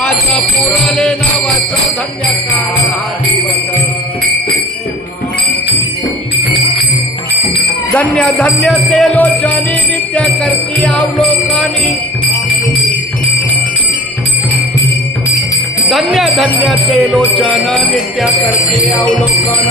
आज पुरले नवस धन्य काळ हा दिवस धन्य धन्य ते लोचनी नित्य करती अवलोकनी धन्य धन्य ते लोचन नित्य करती अवलोकन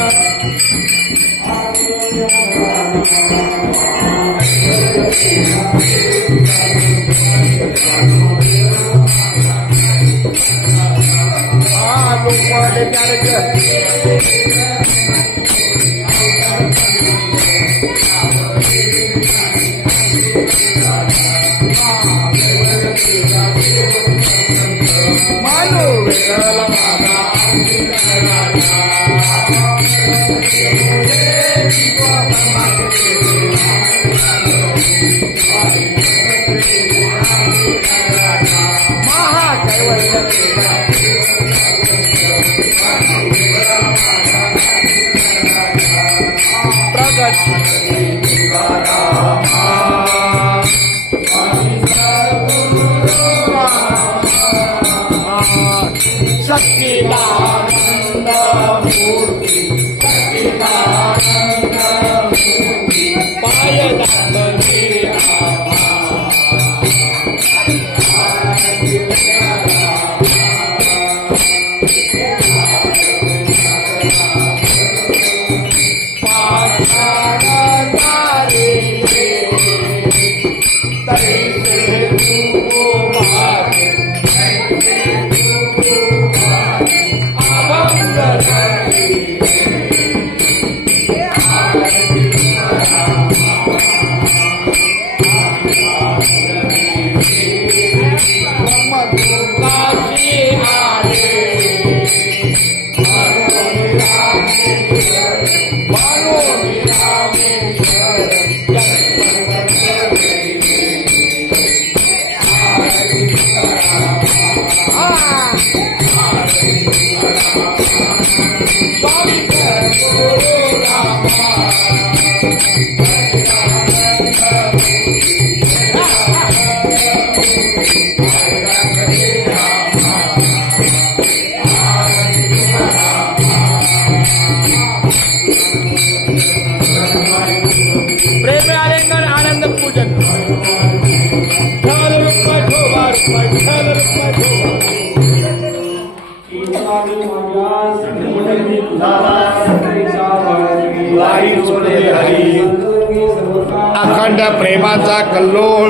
अखंड प्रेमाचा कल्लोळ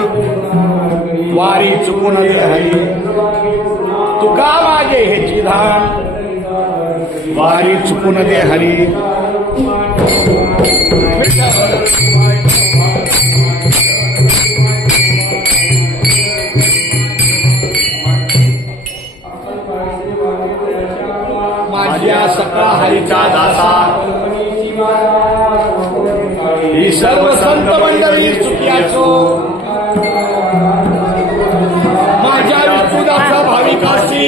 वारी चुकून हरी तुका माझे हे धान वारी चुकून दे हरी माझ्या सकळा हरीचा दासा ही सर्व संत मंडळी चुकियाचो माझ्या विष्णुदासा भाविकाशी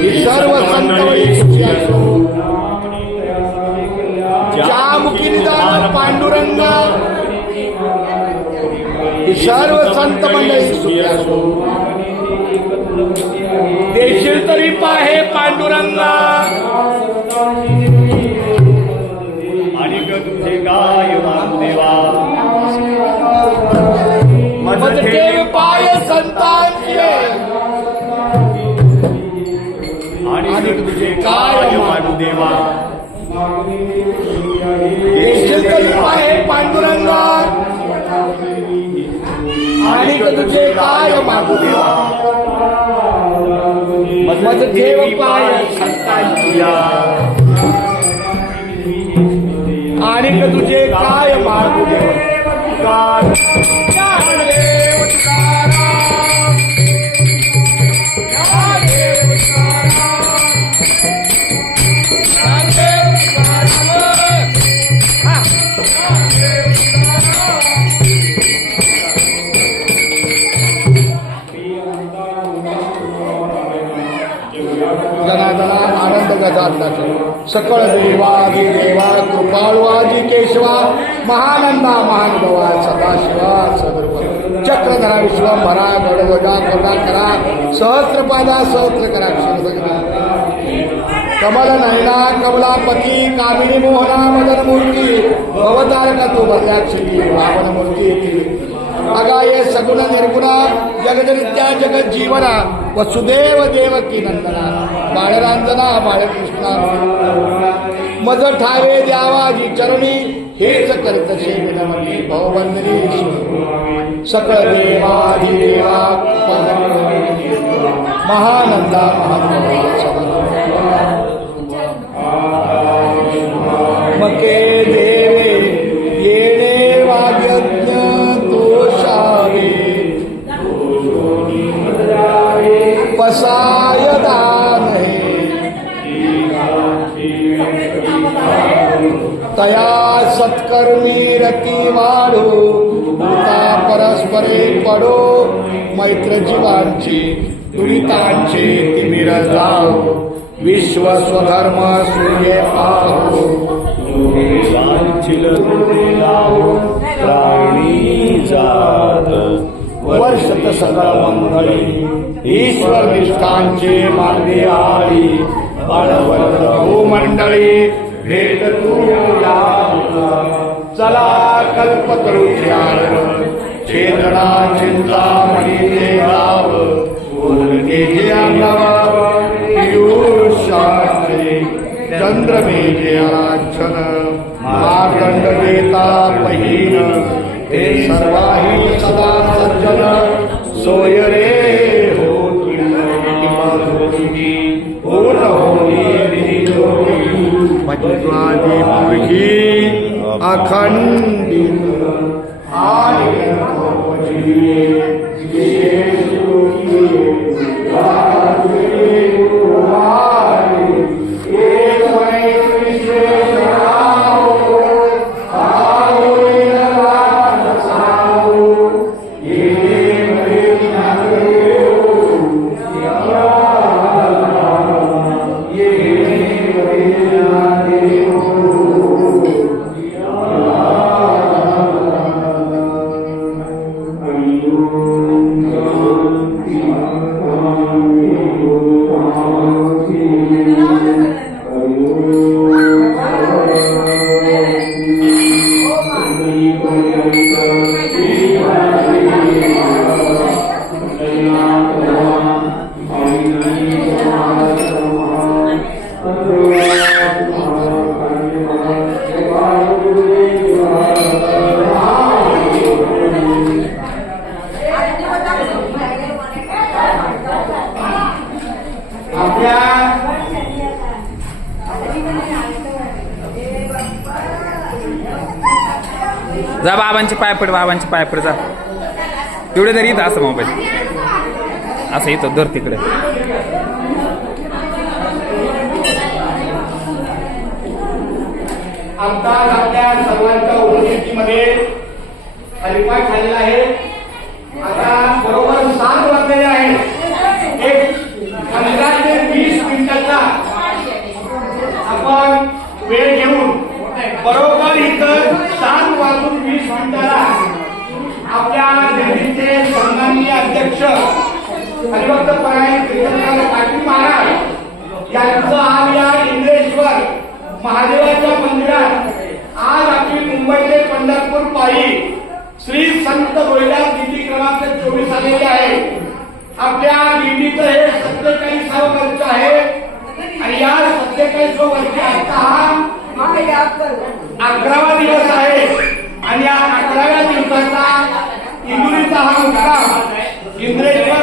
ही सर्व संत मंडळी चुकियाचो ज्या मुखी निदान पांडुरंगा ही सर्व संत मंडळी चुकियाचो देशील तरी पाहे पांडुरंगा आणि तुझे गाय वासुदेवा मज ठेव पाय संतांचे आणि तुझे काय वासुदेवा देशील तरी पाहे पांडुरंगा आणि तुझे काय वासुदेवा मज ठेव पाय संतांच्या आणि तुझे काय मागू आनंद गजात सकळ देवादी देवा कृपाळवाजी केशवा महानंदा महानुभवा सदाशिवा सदर्भ चक्रधरा विश्वंभरा गडध्वजा करुणाकरा सहस्रपादा सहस्रकरा कमल नयना कमलापती कामिनी मोहना मदन मूर्ती भवतारका तू भद्राक्षी वामन मूर्ती अगाये सगुण निर्गुणा जगदनित्या जगत जीवना वसुदेव देवकी नंदना बाळरांजना बाळकृष्णा मज ठावे द्यावाजी चरणी हेच करतसे विनवणी भवबंधनी सकळ देवाधिदेवा महानंदा मके देवे येणे वाग्यज्ञ दोषावे पसाय दान तया सत्कर्मी रती वाढो भूता परस्परे पडो मैत्र जीवांची दुरितांचे तिमिर जाओ विश्व स्वधर्म सूर्य पाहो प्राणी जात वर्षत सगळ मंगळी ईश्वर निष्ठांचे मानवे आळी बाळवंत मंडळी भेट तू या चला कल्पतरुच्या चेतना चिंतामणी गाव बोलके अंगाव पियुषाचे चंद्रमेघाच्छन मार्गंड देता पहिन ते सर्वाही सदा सज्जन सोय रे हो पूर्ण होई अखंडित जा बाबांचे पाय पड बाबांचे पाय पड जा तेवढे तरी इथं असं मोबाईल असं इथं धर तिकडे आमदार आपल्या सर्वांच्या उपस्थितीमध्ये हरिपाठ झालेला आहे. आता बरोबर 7 वाजलेले आहेत. एक 15 ते 20 मिनिटाचा आपण वेळ घेऊन बरोबर इथं 7 वाजून 20 मिनिटाला आपल्या दिल्लीचे सन्माननीय अध्यक्ष हरिभक्त परायण कीर्तनकार पाटील महाराज यांचं आज या इंद्रेश्वर महादेवाच्या मंदिरात आज आपली मुंबई ते पंढरपूर पायी श्री संत रोहिदास दिंडी क्रमांक 24 आलेली आहे. आपल्या दिंडीचं हे 47 वर्ष आहे आणि या 47 वर्षी आता हा 11वा दिवस आहे आणि या 11व्या दिवसाचा इंदुरीचा हा मुक्काम इंद्रेश्वर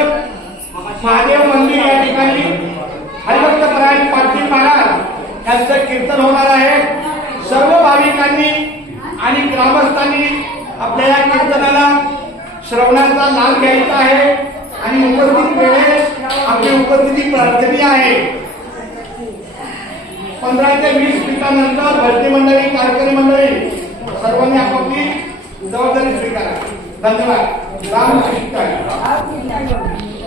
महादेव मंदिर या ठिकाणी हरिभक्त परायण पाटील महाराज यांचं कीर्तन होणार आहे. सर्व भाविकांनी आणि ग्रामस्थांनी आपल्या या कीर्तनाला श्रवणाचा लाभ घ्यायचा आहे आणि उपस्थित वेळेस आपली उपस्थिती प्रार्थनीय आहे. 15 ते 20 मिनिटांनंतर भरती मंडळी कार्यकारी मंडळी सर्वांनी आपापली जबाबदारी स्वीकारा. धन्यवाद. रामकृष्ण.